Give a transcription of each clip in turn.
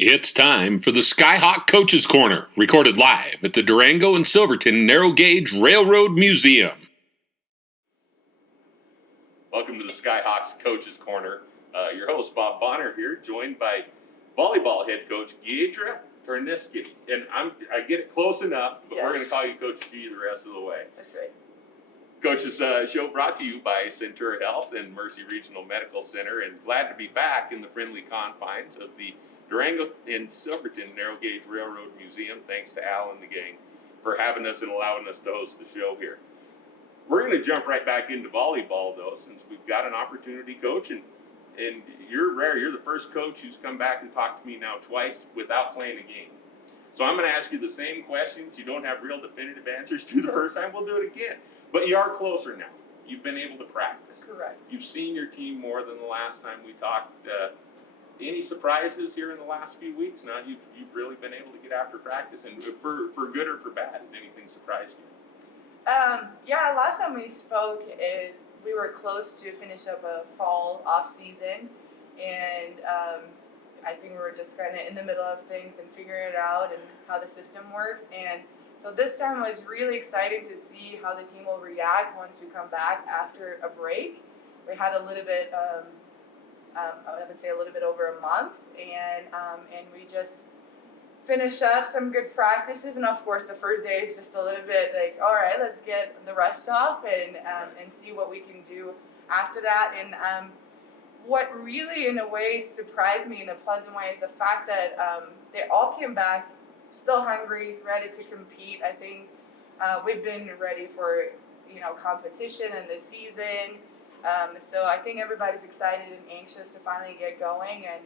It's time for the Skyhawks Coaches Corner, recorded live at the Durango and Silverton Narrow Gauge Railroad Museum. Welcome to the Skyhawks Coaches Corner. Your host, Bob Bonner here, joined by volleyball head coach Giedre Tarnauskaite. And I get it close enough, but we're going to call you Coach G the rest of the way. That's right. Coach's show brought to you by Centura Health and Mercy Regional Medical Center, and glad to be back in the friendly confines of the Durango and Silverton Narrow Gauge Railroad Museum. Thanks to Al and the gang for having us and allowing us to host the show here. We're going to jump right back into volleyball, though, since we've got an opportunity, Coach, and you're rare. You're the first coach who's come back and talked to me now twice without playing a game. So I'm going to ask you the same questions. You don't have real definitive answers to the first time. We'll do it again. But you are closer now. You've been able to practice. Correct. You've seen your team more than the last time we talked. Any surprises here in the last few weeks? Now you've really been able to get after practice, and for good or for bad, has anything surprised you? Yeah, last time we spoke, we were close to finish up a fall off season, and I think we were just kind of in the middle of things and figuring it out and how the system works. And so this time was really exciting to see how the team will react once we come back after a break. We had a little bit, I would say a little bit over a month, and we just finished up some good practices. And of course, the first day is just a little bit like, all right, let's get the rest off and see what we can do after that. And what really, in a way, surprised me in a pleasant way is the fact that they all came back still hungry, ready to compete. I think we've been ready for competition and the season. So I think everybody's excited and anxious to finally get going, and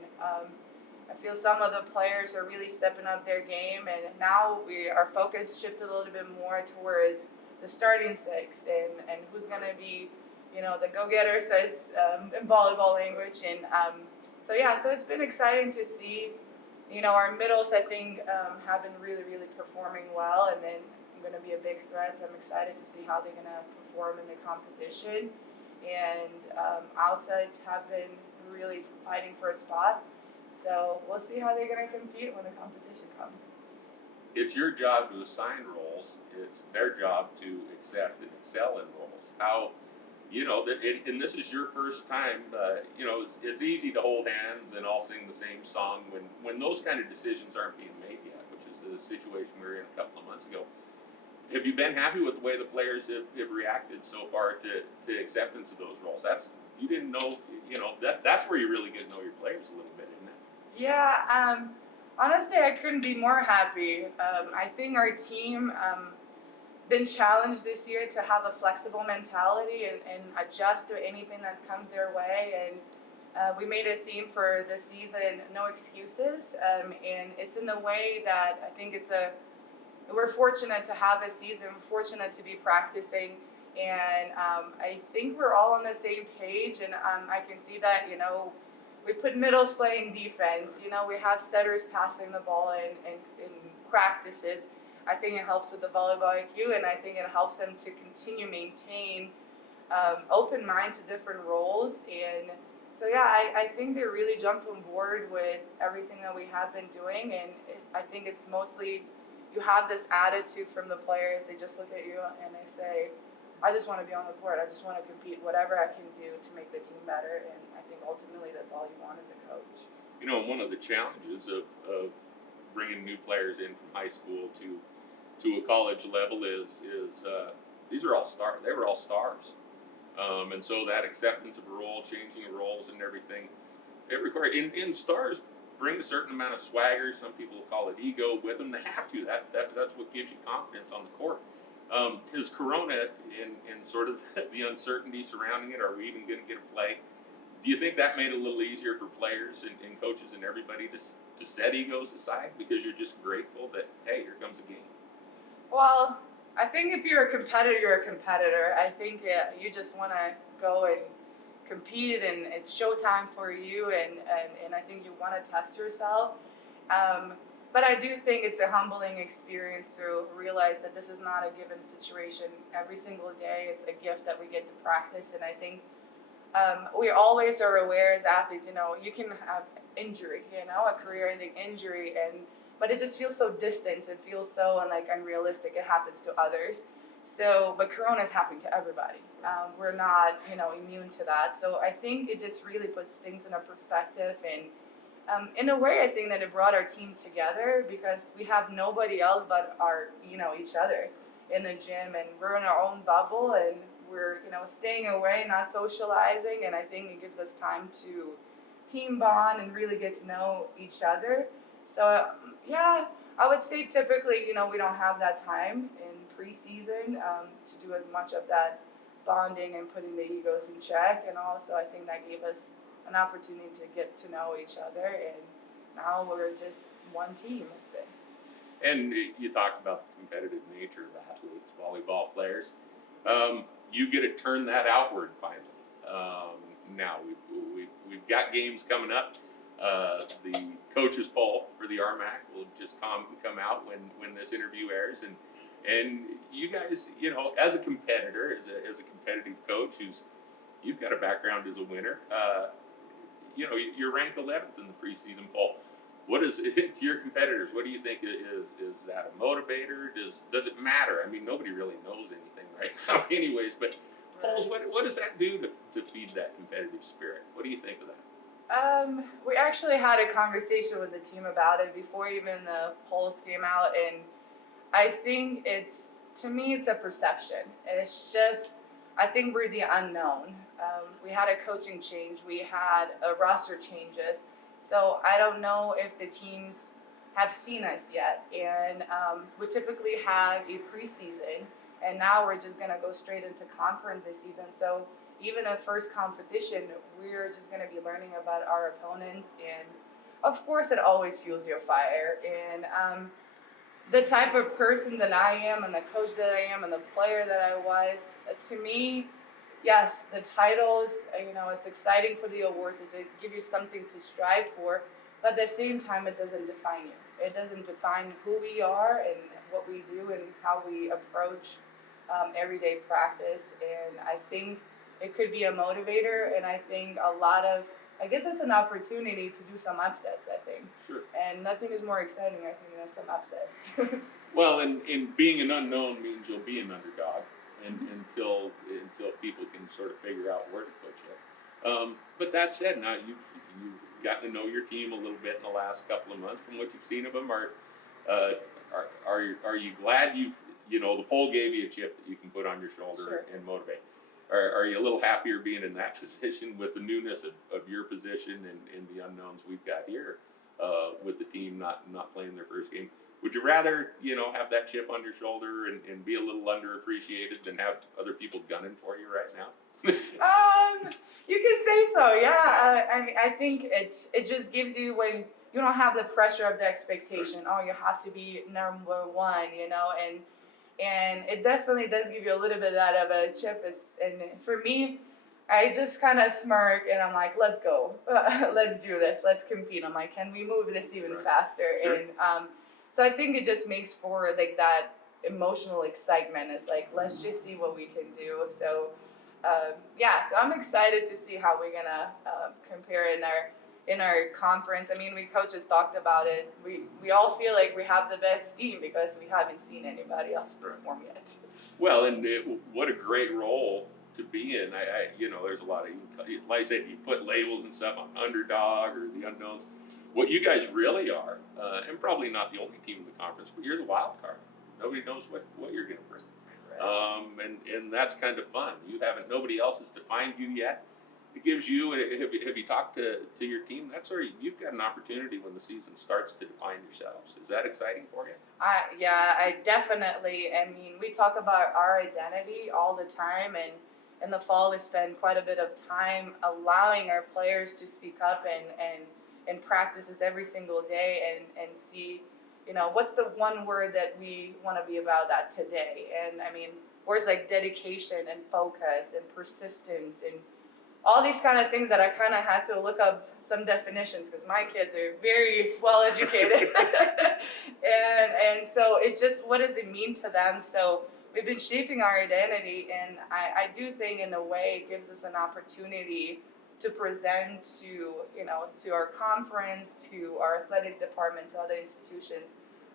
I feel some of the players are really stepping up their game, and now our focus shifted a little bit more towards the starting six and who's going to be, the go-getters as in volleyball language. And so it's been exciting to see. Our middles, I think, have been really, really performing well, and then I'm going to be a big threat, so I'm excited to see how they're going to perform in the competition. And outsides have been really fighting for a spot, so we'll see how they're going to compete when the competition comes. It's your job to assign roles. It's their job to accept and excel in roles. How, and this is your first time, it's easy to hold hands and all sing the same song when those kind of decisions aren't being made yet, which is the situation we were in a couple of months ago. Have you been happy with the way the players have reacted so far to acceptance of those roles? You didn't know, that's where you really get to know your players a little bit, isn't it? Yeah, honestly, I couldn't be more happy. I think our team been challenged this year to have a flexible mentality and adjust to anything that comes their way. And we made a theme for the season, no excuses. And it's in the way that I think we're fortunate to have a season, fortunate to be practicing, and I think we're all on the same page, and I can see that, we put middles playing defense, we have setters passing the ball in practices. I think it helps with the volleyball IQ, and I think it helps them to continue maintain open mind to different roles. And so, I think they really jumped on board with everything that we have been doing, and I think it's mostly you have this attitude from the players. They just look at you and they say, I just want to be on the court. I just want to compete, whatever I can do to make the team better. And I think ultimately that's all you want as a coach. One of the challenges of bringing new players in from high school to a college level is these are all stars. They were all stars. And so that acceptance of a role, changing of roles and everything, it requires, in stars, bring a certain amount of swagger. Some people call it ego with them. They have to. That's what gives you confidence on the court. Is Corona in sort of the uncertainty surrounding it? Are we even going to get a play? Do you think that made it a little easier for players and coaches and everybody to set egos aside because you're just grateful that, hey, here comes a game? Well, I think if you're a competitor, you're a competitor. I think you just want to go and compete, and it's showtime for you, and I think you want to test yourself. But I do think it's a humbling experience to realize that this is not a given situation every single day. It's a gift that we get to practice, and I think we always are aware as athletes, you can have injury, a career-ending injury, but it just feels so distant. It feels so like unrealistic. It happens to others. So, but Corona is happening to everybody. We're not, immune to that. So I think it just really puts things in a perspective, and in a way, I think that it brought our team together because we have nobody else but our, each other in the gym, and we're in our own bubble, and we're, staying away, not socializing, and I think it gives us time to team bond and really get to know each other. So, yeah, I would say typically, we don't have that time in preseason to do as much of that bonding and putting the egos in check, and also I think that gave us an opportunity to get to know each other, and now we're just one team, I'd say. And you talked about the competitive nature of athletes, volleyball players. You get to turn that outward finally. Now we've got games coming up. The coaches poll for the RMAC will just come out when this interview airs, and you guys, as a competitor, as a competitive coach you've got a background as a winner. You're ranked 11th in the preseason poll. What is it to your competitors? What do you think is that a motivator? Does it matter? I mean, nobody really knows anything right now, anyways. But polls, what does that do to feed that competitive spirit? What do you think of that? We actually had a conversation with the team about it before even the polls came out, and I think to me, it's a perception. It's just, I think we're the unknown. We had a coaching change. We had a roster changes. So I don't know if the teams have seen us yet. And we typically have a preseason, and now we're just going to go straight into conference this season. So even a first competition, we're just going to be learning about our opponents. And of course, it always fuels your fire. And the type of person that I am, and the coach that I am, and the player that I was, to me, yes, the titles, it's exciting for the awards, it gives you something to strive for, but at the same time, it doesn't define you. It doesn't define who we are and what we do and how we approach everyday practice. And I think it could be a motivator, and I think I guess it's an opportunity to do some upsets, I think. Sure. And nothing is more exciting, I think, than some upsets. Well, and being an unknown means you'll be an underdog until people can sort of figure out where to put you. But that said, now you've gotten to know your team a little bit in the last couple of months. From what you've seen of them, are you glad the poll gave you a chip that you can put on your shoulder Sure. and motivate? Are you a little happier being in that position with the newness of your position and the unknowns we've got here with the team not playing their first game? Would you rather, have that chip on your shoulder and be a little underappreciated than have other people gunning for you right now? You can say so, yeah. I think it just gives you, when you don't have the pressure of the expectation. Oh, you have to be number one, and it definitely does give you a little bit of a chip. And for me, I just kind of smirk and I'm like, let's go, let's do this, let's compete. I'm like, can we move this even faster? Sure. And so I think it just makes for like that emotional excitement. It's like, let's just see what we can do. So so I'm excited to see how we're gonna compare in our conference. I mean, we coaches talked about it. We all feel like we have the best team because we haven't seen anybody else perform yet. Well, and what a great role to be in. There's a lot of, like I said, you put labels and stuff on underdog or the unknowns. What you guys really are, and probably not the only team in the conference, but you're the wild card. Nobody knows what you're going to bring. And that's kind of fun. Nobody else has defined you yet. It gives you, have you talked to your team? That's where you've got an opportunity when the season starts to define yourselves. Is that exciting for you? I definitely, we talk about our identity all the time, and in the fall we spend quite a bit of time allowing our players to speak up and practices every single day and see, what's the one word that we want to be about that today. And words like dedication and focus and persistence and all these kind of things that I kind of had to look up some definitions because my kids are very well educated. and so it's just, what does it mean to them? So we've been shaping our identity, and I do think in a way it gives us an opportunity to present to, to our conference, to our athletic department, to other institutions.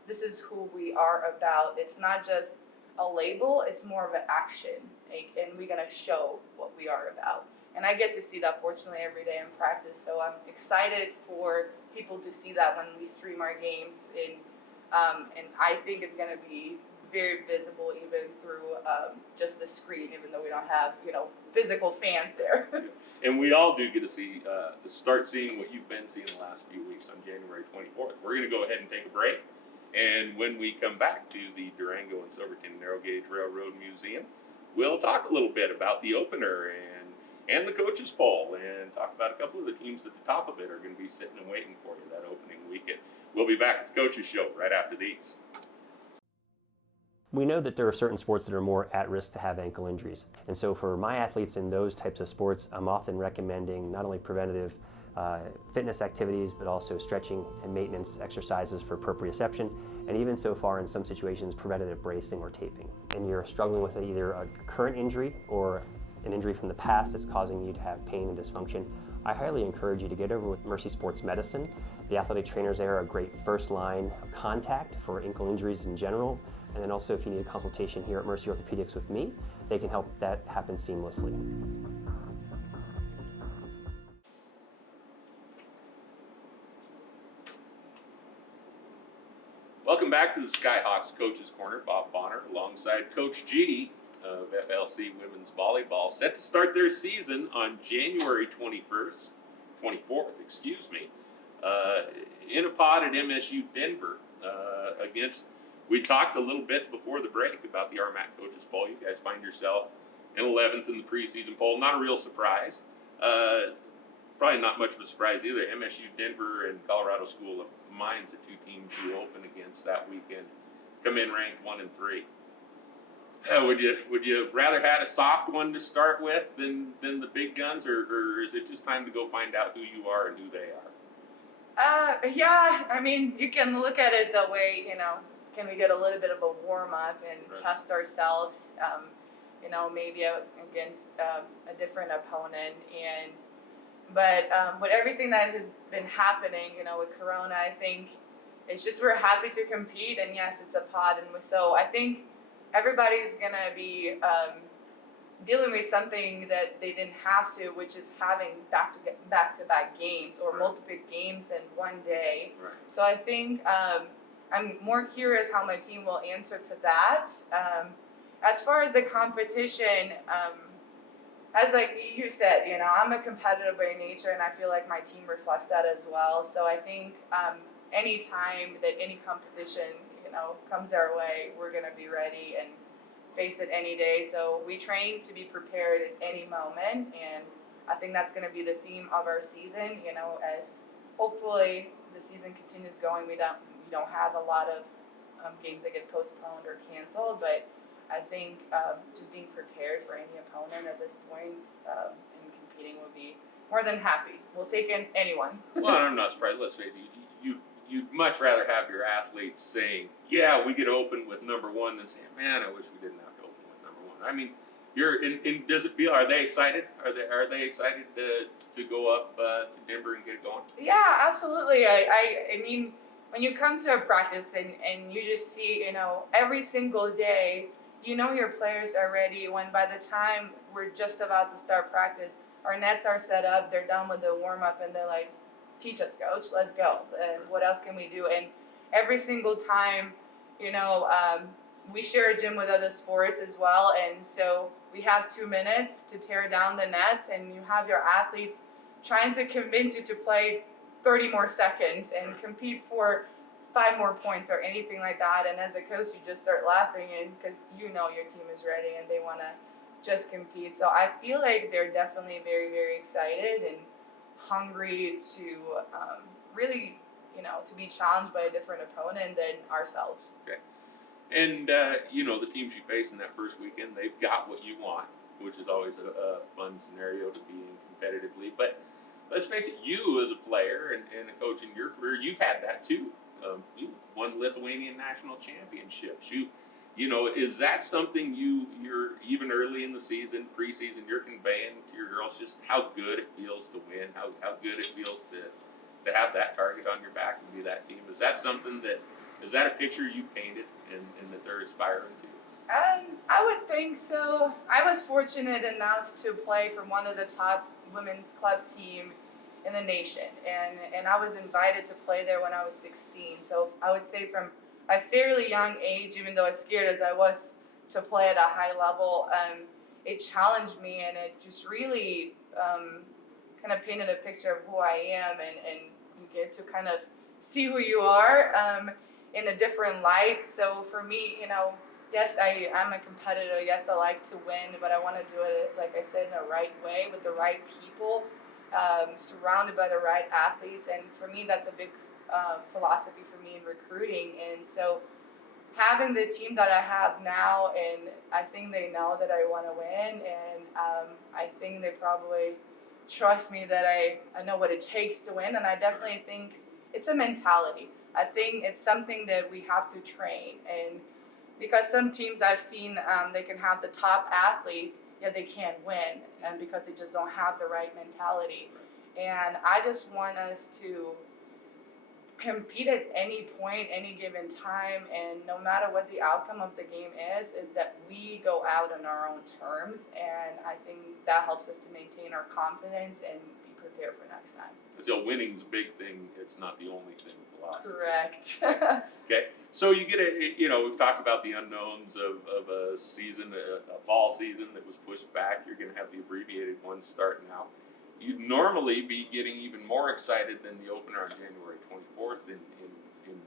This is who we are about. It's not just a label, it's more of an action, and we're gonna show what we are about. And I get to see that fortunately every day in practice, so I'm excited for people to see that when we stream our games, and I think it's gonna be very visible even through just the screen, even though we don't have, physical fans there. And we all do get to see, start seeing what you've been seeing the last few weeks on January 24th. We're going to go ahead and take a break. And when we come back to the Durango and Silverton Narrow Gauge Railroad Museum, we'll talk a little bit about the opener and the coaches poll, and talk about a couple of the teams at the top of it are going to be sitting and waiting for you that opening weekend. We'll be back at the Coaches Show right after these. We know that there are certain sports that are more at risk to have ankle injuries. And so for my athletes in those types of sports, I'm often recommending not only preventative fitness activities, but also stretching and maintenance exercises for proprioception, and even so far in some situations, preventative bracing or taping. And you're struggling with either a current injury or an injury from the past that's causing you to have pain and dysfunction, I highly encourage you to get over with Mercy Sports Medicine. The athletic trainers there are a great first line of contact for ankle injuries in general. And then also if you need a consultation here at Mercy Orthopedics with me, they can help that happen seamlessly. Welcome back to the Skyhawks Coaches Corner. Bob Bonner alongside Coach G of FLC Women's Volleyball, set to start their season on January 24th, in a pod at MSU Denver against. We talked a little bit before the break about the RMAC Coaches Poll. You guys find yourself in 11th in the preseason poll. Not a real surprise. Probably not much of a surprise either. MSU Denver and Colorado School of Mines, the two teams you open against that weekend, come in ranked 1 and 3. Would you rather had a soft one to start with than the big guns, or is it just time to go find out who you are and who they are? Yeah, I mean, you can look at it the way, can we get a little bit of a warm up and test ourselves, maybe against a different opponent, but with everything that has been happening, with Corona, I think it's just we're happy to compete, and yes, it's a pod, and so I think everybody's gonna be dealing with something that they didn't have to, which is having back-to-back games or multiple games in one day. Right. So I think I'm more curious how my team will answer to that. As far as the competition, as like you said, I'm a competitor by nature, and I feel like my team reflects that as well. So I think any time that any competition, comes our way, we're gonna be ready and face it any day. So we train to be prepared at any moment, and I think that's gonna be the theme of our season. As hopefully the season continues going, we don't have a lot of games that get postponed or canceled, but I think just being prepared for any opponent at this point and competing would be more than happy. We'll take in anyone. Well, I'm not surprised. Let's face it, you'd much rather have your athletes saying, yeah, we get open with number one, than saying, man, I wish we didn't have to open with number one. I mean, does it feel, are they excited? Are they excited to go up to Denver and get it going? Yeah, absolutely. I mean, when you come to a practice and you just see, every single day, your players are ready. When by the time we're just about to start practice, our nets are set up, they're done with the warm-up, and they're like, teach us, coach, let's go. And what else can we do? And every single time, we share a gym with other sports as well. And so we have 2 minutes to tear down the nets, and you have your athletes trying to convince you to play 30 more seconds and compete for 5 more points or anything like that. And as a coach, you just start laughing, and because your team is ready and they want to just compete. So I feel like they're definitely very, very excited and hungry to really, to be challenged by a different opponent than ourselves. Okay. And, the teams you face in that first weekend, they've got what you want, which is always a fun scenario to be in competitively. But let's face it, you as a player and a coach in your career, you've had that too. You won Lithuanian national championships. is that something you're even early in the season, preseason, you're conveying to your girls just how good it feels to win, how good it feels to have that target on your back and be that team? Is that something is that a picture you painted and that they're aspiring to? I would think so. I was fortunate enough to play for one of the top women's club team in the nation, and I was invited to play there when I was 16. So I would say from a fairly young age, even though as scared as I was to play at a high level, it challenged me, and it just really kind of painted a picture of who I am, and you get to kind of see who you are in a different light. So for me, yes, I'm a competitor. Yes, I like to win, but I want to do it, like I said, in the right way with the right people, surrounded by the right athletes. And for me, that's a big philosophy for me in recruiting. And so having the team that I have now, and I think they know that I want to win, and I think they probably trust me that I know what it takes to win. And I definitely think it's a mentality. I think it's something that we have to train, and because some teams I've seen, they can have the top athletes, yet they can't win, and because they just don't have the right mentality. And I just want us to compete at any point, any given time, and no matter what the outcome of the game is that we go out on our own terms, and I think that helps us to maintain our confidence and be prepared for next time. So winning's a big thing. It's not the only thing. Philosophy. Correct. Okay, so you get we've talked about the unknowns of a season, a fall season that was pushed back. You're going to have the abbreviated one starting now. You'd normally be getting even more excited than the opener on January 24th in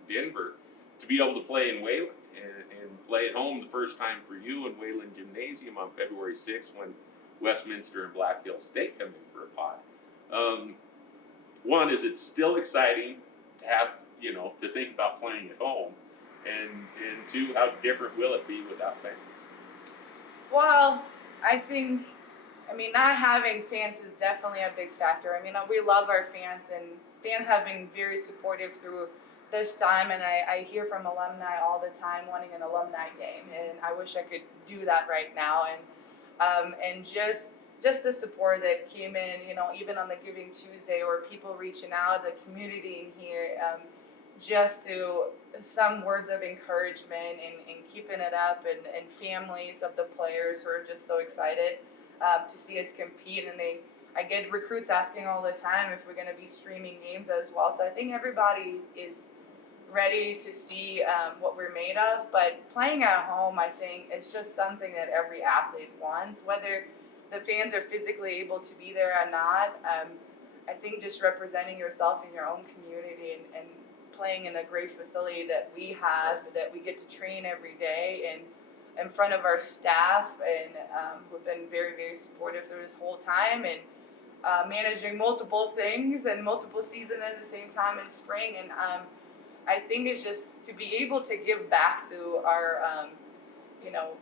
Denver to be able to play in Wayland and play at home the first time for you in Wayland Gymnasium on February 6th when Westminster and Black Hills State come in for a pot. One, is it still exciting to have, to think about playing at home? And two, how different will it be without fans? Well, I mean, not having fans is definitely a big factor. I mean, we love our fans, and fans have been very supportive through this time, and I hear from alumni all the time wanting an alumni game, and I wish I could do that right now. And just the support that came in, even on the Giving Tuesday, or people reaching out, the community in here, just to some words of encouragement and keeping it up, and families of the players who are just so excited to see us compete. And I get recruits asking all the time if we're going to be streaming games as well. So I think everybody is ready to see what we're made of. But playing at home, I think, is just something that every athlete wants, whether the fans are physically able to be there or not. I think just representing yourself in your own community and playing in a great facility that we have, that we get to train every day, and in front of our staff, and who've been very, very supportive through this whole time, and managing multiple things and multiple seasons at the same time in spring. And I think it's just to be able to give back to our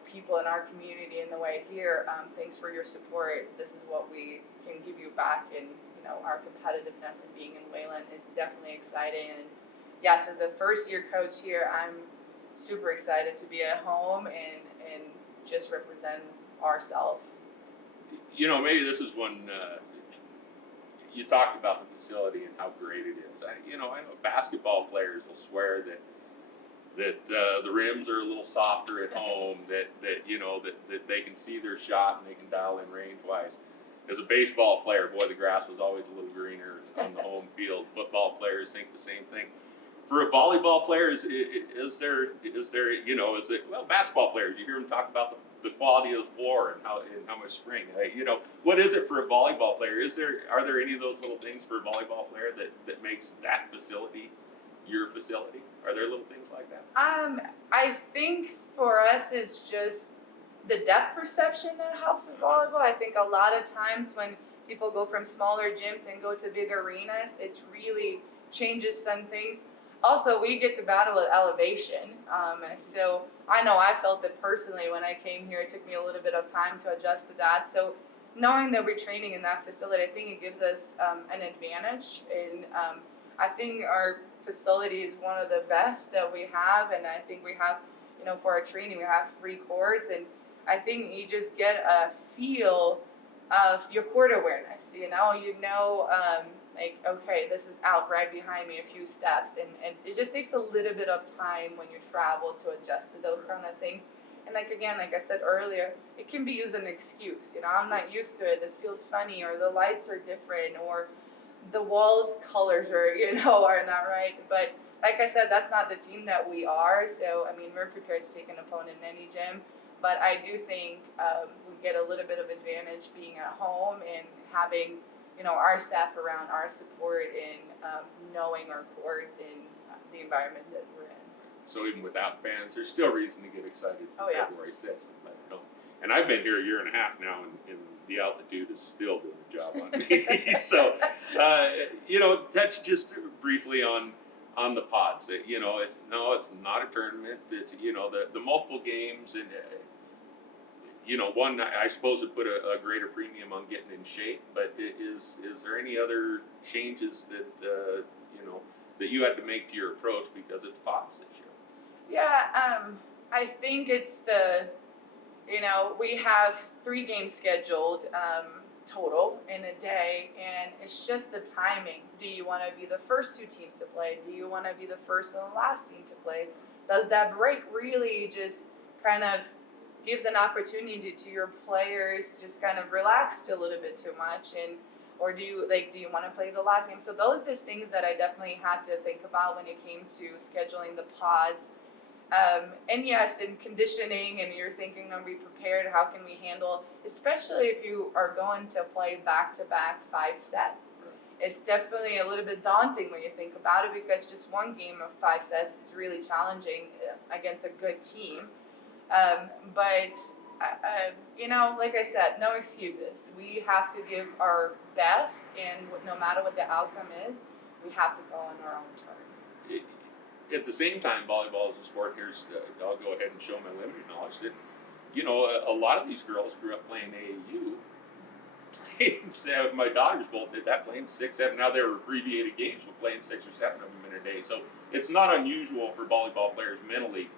people in our community in the way here. Thanks for your support. This is what we can give you back, and our competitiveness and being in Wayland is definitely exciting. And yes, as a first-year coach here, I'm super excited to be at home and just represent ourselves. Maybe this is when you talked about the facility and how great it is. I know basketball players will swear that the rims are a little softer at home, that they can see their shot and they can dial in range-wise. As a baseball player, boy, the grass was always a little greener on the home field. Football players think the same thing. For a volleyball player, is there basketball players, you hear them talk about the quality of the floor and how much spring. What is it for a volleyball player? Are there any of those little things for a volleyball player that makes that facility your facility? Are there little things like that? I think for us it's just the depth perception that helps with volleyball. I think a lot of times when people go from smaller gyms and go to big arenas, it really changes some things. Also, we get to battle with elevation. So I know I felt it personally when I came here. It took me a little bit of time to adjust to that. So knowing that we're training in that facility, I think it gives us an advantage. And I think our facility is one of the best that we have. And I think we have for our training, we have 3 courts, and I think you just get a feel of your court awareness. Like, okay, this is out right behind me a few steps, and it just takes a little bit of time when you travel to adjust to those kind of things. And like I said earlier, it can be used as an excuse. I'm not used to it. This feels funny, or the lights are different, or the walls colors are are not right. But like I said, that's not the team that we are. So we're prepared to take an opponent in any gym. But I do think we get a little bit of advantage being at home and having our staff around, our support, and knowing our court and the environment that we're in. So even without fans, there's still reason to get excited for Oh, yeah. February 6th. And I've been here a year and a half now, and the altitude is still doing the job on me. So, touch just briefly on the pods. It's not a tournament. It's the multiple games, and one I suppose would put a greater premium on getting in shape. But is there any other changes that that you had to make to your approach because it's pods this year? Yeah, I think it's we have 3 games scheduled total in a day, and it's just the timing. Do you want to be the first 2 teams to play? Do you want to be the first and the last team to play? Does that break really just kind of gives an opportunity to your players just kind of relax a little bit too much, or do you want to play the last game? So those are the things that I definitely had to think about when it came to scheduling the pods. And yes, in conditioning, and you're thinking, are we prepared? How can we handle, especially if you are going to play back-to-back 5 sets? It's definitely a little bit daunting when you think about it, because just one game of 5 sets is really challenging against a good team. Like I said, no excuses. We have to give our best, and no matter what the outcome is, we have to go on our own terms. At the same time, volleyball is a sport. I'll go ahead and show my limited knowledge that, a lot of these girls grew up playing AAU. My daughters both did that, playing 6, 7. Now they're abbreviated games, but playing 6 or 7 of them in a day. So it's not unusual for volleyball players mentally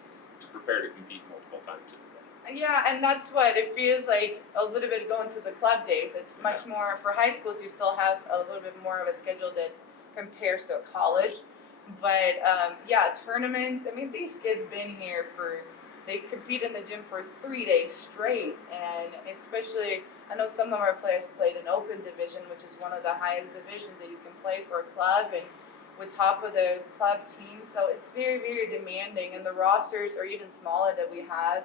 to prepare to compete multiple times in a day. Yeah, and that's what it feels like a little bit going to the club days. It's much more for high schools. You still have a little bit more of a schedule that compares to a college. But tournaments. These kids been here they compete in the gym for 3 days straight, and especially I know some of our players played in open division, which is one of the highest divisions that you can play for a club, and with top of the club team. So it's very, very demanding, and the rosters are even smaller than we have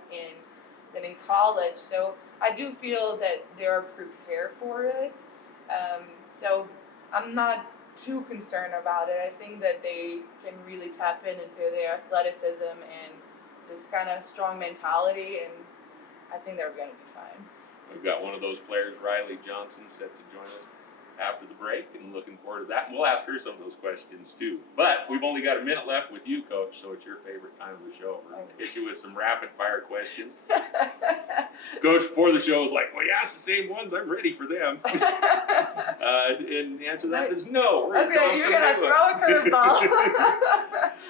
than in college. So I do feel that they're prepared for it. So I'm not too concerned about it. I think that they can really tap into their athleticism and this kind of strong mentality, and I think they're going to be fine. We've got one of those players, Rylee Johnson, set to join us after the break, and looking forward to that. And we'll ask her some of those questions too. But we've only got a minute left with you, Coach, so it's your favorite time of the show. We're going to hit you with some rapid-fire questions. Coach, before the show, was like, well, you asked the same ones. I'm ready for them. And the answer to that is no. You're going to throw a curveball.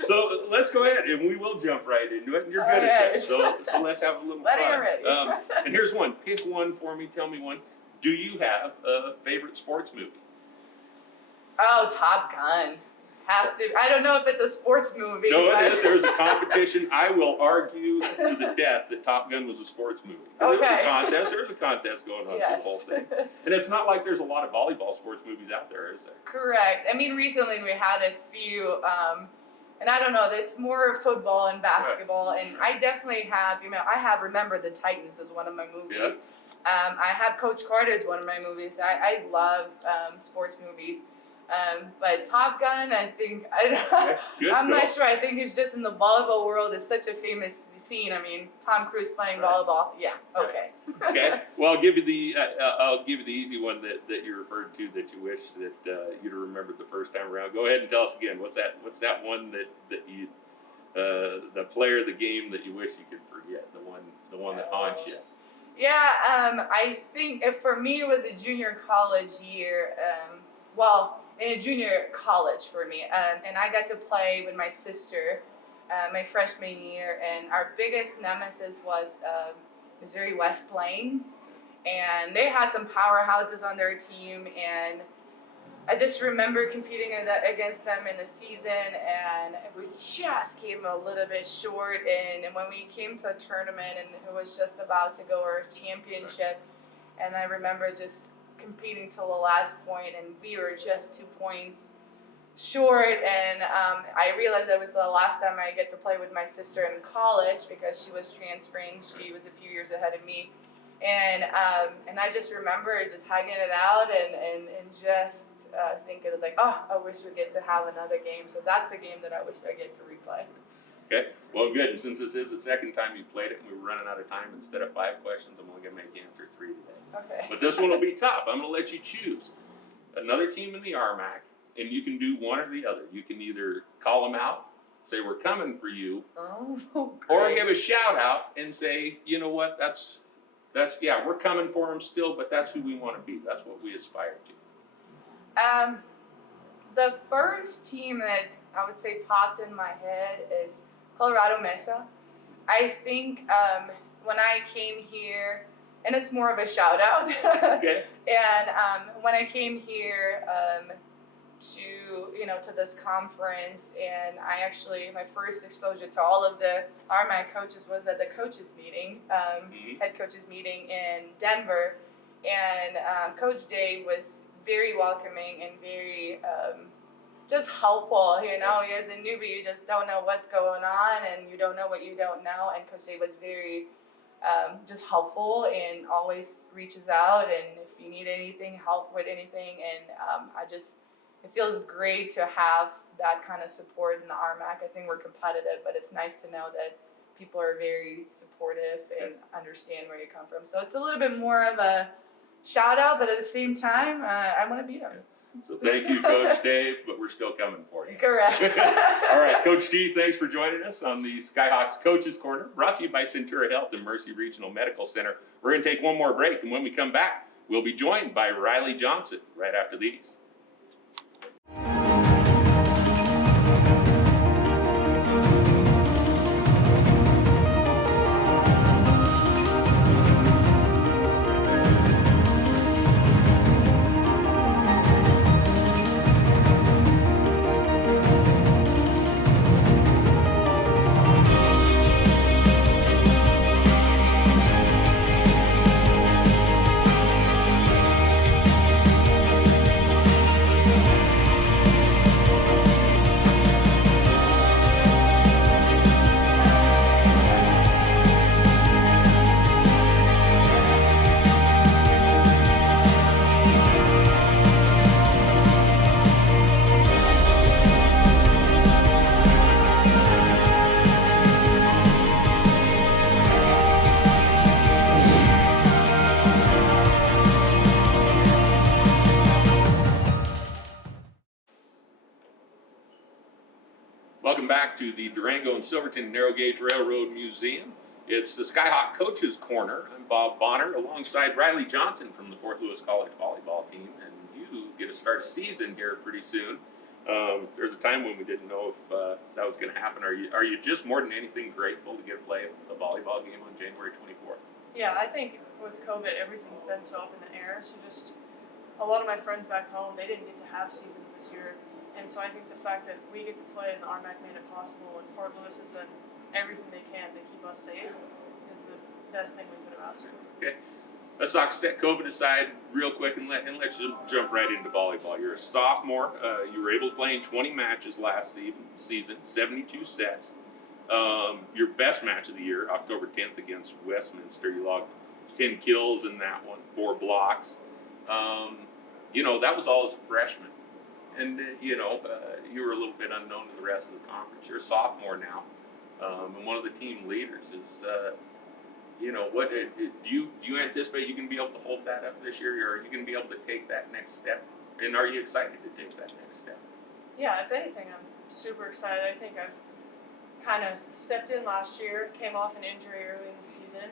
So let's go ahead, and we will jump right into it. And you're good at this, so let's have a little fun. And here's one. Pick one for me. Tell me one. Do you have a favorite sports movie? Oh, Top Gun. Has to. I don't know if it's a sports movie. No, it is. There's a competition. I will argue to the death that Top Gun was a sports movie. Okay. There was a contest going on through the whole thing. And it's not like there's a lot of volleyball sports movies out there, is there? Correct. Recently we had a few, and I don't know, it's more football and basketball, right. And I definitely have, I have Remember the Titans as one of my movies. Yeah. I have Coach Carter as one of my movies. I love sports movies. But Top Gun, I think, I'm not sure. I think it's just in the volleyball world, it's such a famous scene. Tom Cruise playing volleyball. Yeah, okay. Okay, well, I'll give you the easy one that you referred to that you wish that you'd remembered the first time around. Go ahead and tell us again. What's that one that you, the player of the game that you wish you could forget, the one that haunts you? Yeah, I think for me it was a junior college year. In a junior college for me, and I got to play with my sister my freshman year, and our biggest nemesis was Missouri West Plains, and they had some powerhouses on their team, and I just remember competing against them in the season, and we just came a little bit short. And when we came to a tournament, and it was just about to go our championship, and I remember just competing till the last point, and we were just 2 points short. And I realized that was the last time I get to play with my sister in college because she was transferring. She was a few years ahead of me, and I just remember just hugging it out and just. Think it was like, oh, I wish we get to have another game. So that's the game that I wish I get to replay. Okay, well, good. And since this is the second time you played it and we were running out of time, instead of 5 questions, I'm only going to make you answer 3 today. Okay. But this one will be tough. I'm going to let you choose another team in the RMAC, and you can do one or the other. You can either call them out, say we're coming for you, or give a shout out and say, you know what, that's yeah, we're coming for them still, but that's who we want to be. That's what we aspire to. The first team that I would say popped in my head is Colorado Mesa. I think when I came here, and it's more of a shout out. Okay. And when I came here to this conference, and I actually, my first exposure to all of the RMAC coaches was at the coaches meeting, head coaches meeting in Denver, and Coach Dave was very welcoming and very just helpful. As a newbie, you just don't know what's going on, and you don't know what you don't know. And Coach Dave was very just helpful and always reaches out. And if you need anything, help with anything, and it feels great to have that kind of support in the RMAC. I think we're competitive, but it's nice to know that people are very supportive and understand where you come from. So it's a little bit more of a shout out, but at the same time, I want to beat them. So thank you, Coach Dave, but we're still coming for you. Correct. All right, Coach G, thanks for joining us on the Skyhawks Coaches Corner, brought to you by Centura Health and Mercy Regional Medical Center. We're going to take one more break, and when we come back, we'll be joined by Rylee Johnson right after these. Welcome back to the Durango and Silverton Narrow Gauge Railroad Museum. It's the Skyhawk Coaches Corner. I'm Bob Bonner alongside Rylee Johnson from the Fort Lewis College volleyball team, and you get to start a season here pretty soon. There's a time when we didn't know if that was going to happen. Are you just more than anything grateful to get to play a volleyball game on January 24th? Yeah, I think with COVID, everything's been so up in the air. So just a lot of my friends back home, they didn't get to have seasons this year. And so I think the fact that we get to play in the RMAC made it possible, and Fort Lewis has done everything they can to keep us safe is the best thing we could have asked for. Okay, let's set COVID aside real quick and let's jump right into volleyball. You're a sophomore. You were able to play in 20 matches last season, 72 sets. Your best match of the year, October 10th against Westminster, you logged 10 kills in that one, 4 blocks. That was all as a freshman. And, you were a little bit unknown to the rest of the conference. You're a sophomore now, and one of the team leaders is, what do you anticipate you can be able to hold that up this year, or are you going to be able to take that next step? And are you excited to take that next step? Yeah, if anything, I'm super excited. I think I've kind of stepped in last year, came off an injury early in the season,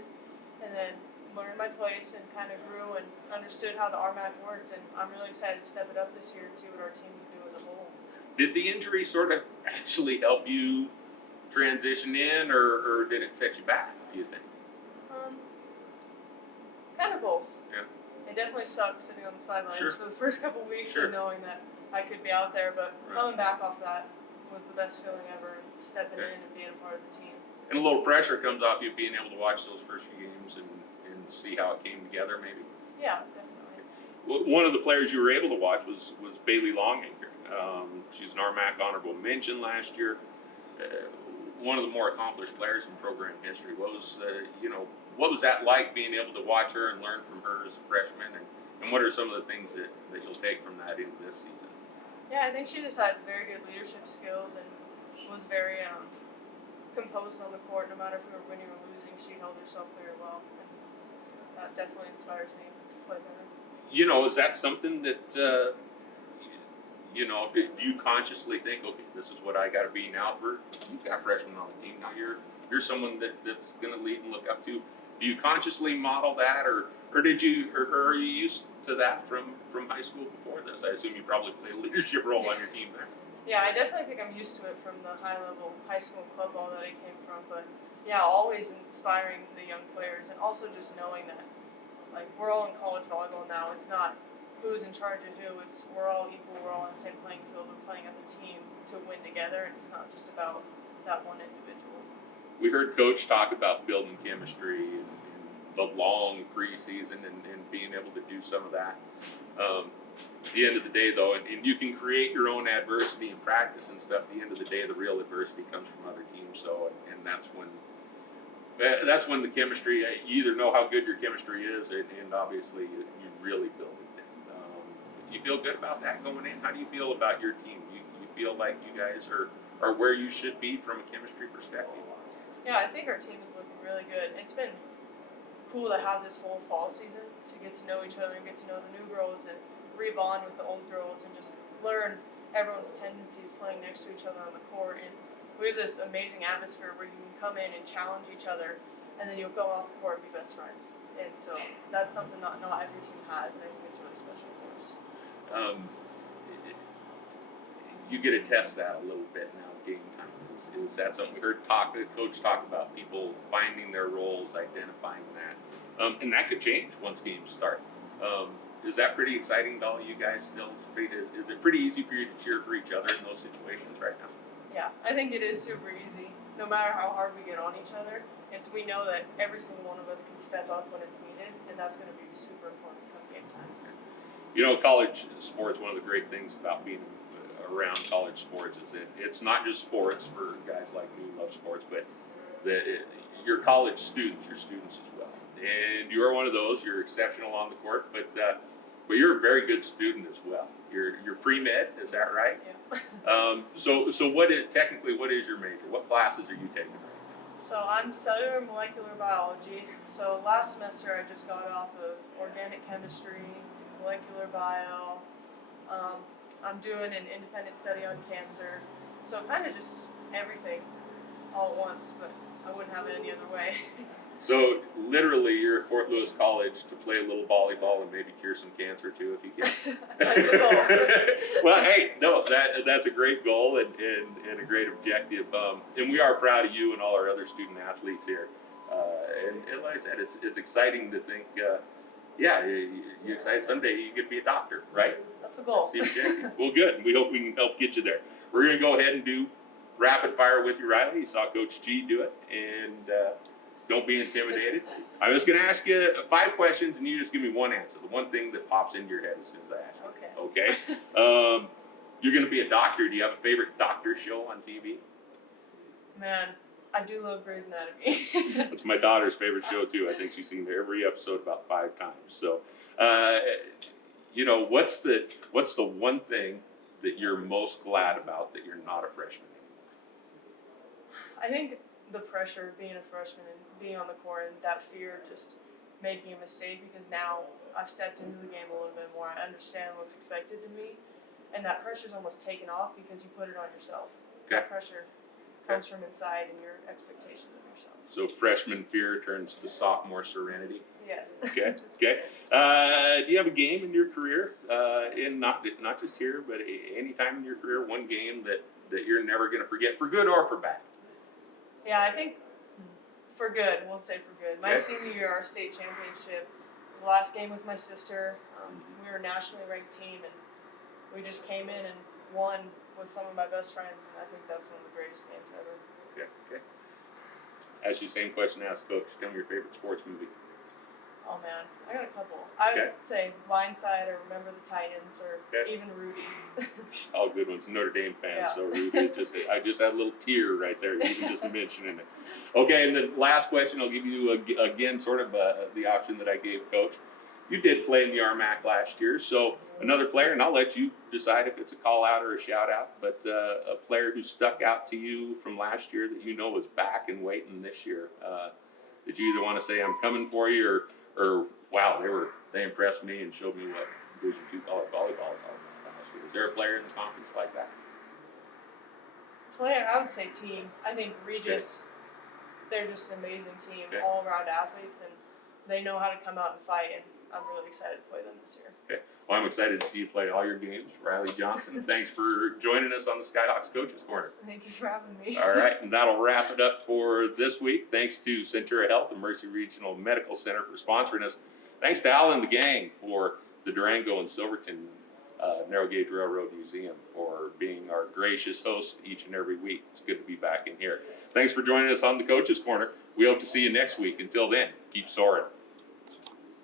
and then learned my place and kind of grew and understood how the RMAC worked, and I'm really excited to step it up this year and see what our team can do as a whole. Did the injury sort of actually help you transition in, or did it set you back, do you think? Kind of both. Yeah. It definitely sucked sitting on the sidelines Sure. for the first couple weeks Sure. and knowing that I could be out there, but Right. coming back off that was the best feeling ever, and stepping Okay. in and being a part of the team. And a little pressure comes off you being able to watch those first few games and see how it came together, maybe. Yeah, definitely. Well, one of the players you were able to watch was Bailey Longacre. She's an RMAC honorable mention last year. One of the more accomplished players in program history. What was that like, being able to watch her and learn from her as a freshman, and what are some of the things that you'll take from that into this season? Yeah, I think she just had very good leadership skills and was very composed on the court. No matter if we were winning or losing, she held herself very well, and that definitely inspires me to play better. Is that something that do you consciously think, okay, this is what I got to be now? You've got freshmen on the team now. You're someone that's going to lead and look up to. Do you consciously model that, or are you used to that from high school before this? I assume you probably played a leadership role on your team there. Yeah, I definitely think I'm used to it from the high level high school and club ball that I came from. But yeah, always inspiring the young players, and also just knowing that, like, we're all in college volleyball now. It's not who's in charge of who. It's we're all equal. We're all on the same playing field. We're playing as a team to win together, and it's not just about that one individual. We heard Coach talk about building chemistry and the long preseason and being able to do some of that. At the end of the day, though, and you can create your own adversity in practice and stuff. At the end of the day, the real adversity comes from other teams. So, and that's when the chemistry. You either know how good your chemistry is, and obviously you really build it. You feel good about that going in? How do you feel about your team? You feel like you guys are where you should be from a chemistry perspective? Yeah, I think our team is looking really good. It's been cool to have this whole fall season to get to know each other and get to know the new girls and rebond with the old girls and just learn everyone's tendencies playing next to each other on the court. And we have this amazing atmosphere where you can come in and challenge each other, and then you'll go off the court and be best friends. And so that's something not every team has, and I think it's really special for us. You get to test that a little bit now, game time. Is that something we heard the coach talk about, people finding their roles, identifying that, and that could change once games start. Is that pretty exciting to all you guys still? Is it pretty easy for you to cheer for each other in those situations right now? Yeah, I think it is super easy. No matter how hard we get on each other, we know that every single one of us can step up when it's needed, and that's going to be super important come game time. College sports, one of the great things about being around college sports is that it's not just sports for guys like me who love sports, but your college students, your students as well. And you're one of those. You're exceptional on the court, but you're a very good student as well. You're pre-med, is that right? Yeah. So what is your major? What classes are you taking? So I'm cellular molecular biology. So last semester I just got off of organic chemistry, molecular bio. I'm doing an independent study on cancer. So kind of just everything all at once, but I wouldn't have it any other way. So literally, you're at Fort Lewis College to play a little volleyball and maybe cure some cancer too, if you can. That's the goal. Well, hey, no, that's a great goal and a great objective. And we are proud of you and all our other student athletes here. And like I said, it's exciting to think. You're excited someday you could be a doctor, right? That's the goal. That's the objective. Well, good. We hope we can help get you there. We're going to go ahead and do rapid fire with you, Rylee. You saw Coach G do it, and don't be intimidated. I'm just going to ask you 5 questions, and you just give me one answer, the one thing that pops into your head as soon as I ask you. Okay? You're going to be a doctor. Do you have a favorite doctor show on TV? Man, I do love Grey's Anatomy. It's my daughter's favorite show, too. I think she's seen every episode about 5 times. So, what's the one thing that you're most glad about that you're not a freshman anymore? I think the pressure of being a freshman and being on the court and that fear of just making a mistake, because now I've stepped into the game a little bit more. I understand what's expected of me, and that pressure's almost taken off because you put it on yourself. Okay. That pressure comes from inside and your expectations of yourself. So freshman fear turns to sophomore serenity. Yeah. Okay. Do you have a game in your career, in not just here, but any time in your career, one game that you're never going to forget, for good or for bad? Yeah, I think for good. We'll say for good. My Okay. senior year, our state championship was the last game with my sister. We were a nationally ranked team, and we just came in and won with some of my best friends, and I think that's one of the greatest games ever. Okay. Okay. Ask you the same question I asked Coach. Tell me your favorite sports movie. Oh man, I got a couple. I Okay. would say Blindside or Remember the Titans or Okay. even Rudy. All good ones. Notre Dame fans, Yeah. so Ruby, I just had a little tear right there, even just mentioning it. Okay, and the last question I'll give you again, sort of the option that I gave Coach. You did play in the RMAC last year, so another player, and I'll let you decide if it's a call out or a shout out, but a player who stuck out to you from last year that you know is back and waiting this year. Did you either want to say I'm coming for you or wow, they impressed me and showed me what Division II college volleyball is all about last year. Is there a player in the conference like that? Player, I would say team. I think Regis, they're just an amazing team, Okay. all around athletes, and they know how to come out and fight, and I'm really excited to play them this year. Okay. Well, I'm excited to see you play all your games. Rylee Johnson, thanks for joining us on the Skyhawks Coaches Corner. Thank you for having me. All right, and that'll wrap it up for this week. Thanks to Centura Health and Mercy Regional Medical Center for sponsoring us. Thanks to Al and the gang for the Durango and Silverton Narrow Gauge Railroad Museum for being our gracious host each and every week. It's good to be back in here. Thanks for joining us on the Coaches Corner. We hope to see you next week. Until then, keep soaring.